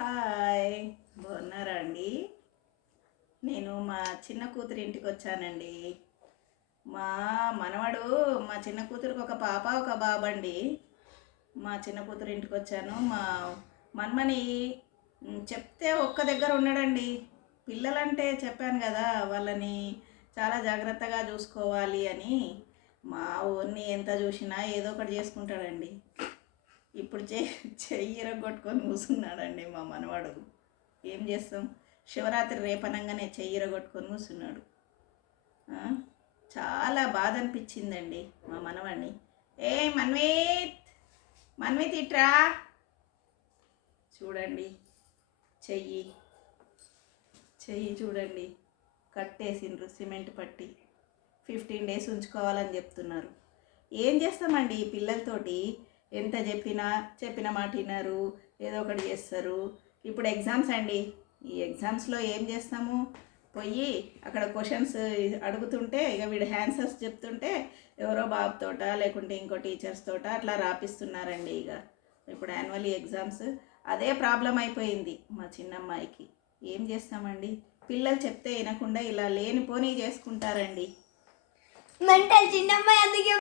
Hi, బాగున్నారా అండి? నేను మా చిన్న కూతురి ఇంటికి వచ్చానండి. మా మనవడు, మా చిన్న కూతురికి ఒక పాప ఒక బాబండి. మా చిన్న కూతురి ఇంటికి వచ్చాను. మా మన్మని చెప్తే ఒక్క దగ్గర ఉన్నాడండి. పిల్లలంటే చెప్పాను కదా, వాళ్ళని చాలా జాగ్రత్తగా చూసుకోవాలి అని. మా ఊరిని ఎంత చూసినా ఏదో ఒకటి చేసుకుంటాడండి. ఇప్పుడు చెయ్యి ఇరగొట్టుకొని కూర్చున్నాడండి మా మనవాడు. ఏం చేస్తాం, శివరాత్రి రేపనంగానే చెయ్యి ఇరగొట్టుకొని కూర్చున్నాడు. చాలా బాధ అనిపించిందండి మా మనవాడిని. ఏ మన్విత్, మన్విత్ ఇట్రా చూడండి, చెయ్యి చెయ్యి చూడండి, కట్టేసిండ్రు సిమెంట్ పట్టి. 15 days ఉంచుకోవాలని చెప్తున్నారు. ఏం చేస్తామండి ఈ పిల్లలతోటి? ఎంత చెప్పిన మాట వినరు, ఏదో ఒకటి చేస్తారు. ఇప్పుడు ఎగ్జామ్స్ అండి. ఈ ఎగ్జామ్స్లో ఏం చేస్తాము? పోయి అక్కడ క్వశ్చన్స్ అడుగుతుంటే ఇక వీడు ఆన్సర్స్ చెప్తుంటే ఎవరో బాబుతోట లేకుంటే ఇంకో టీచర్స్ తోట అట్లా రాపిస్తున్నారండి. ఇప్పుడు యాన్యువల్ ఎగ్జామ్స్ అదే ప్రాబ్లం అయిపోయింది మా చిన్నమ్మాయికి. ఏం చేస్తామండి? పిల్లలు చెప్తే వినకుండా ఇలా లేనిపోని చేసుకుంటారండి. మెంటల్ చిన్నమ్మాయి అందుకే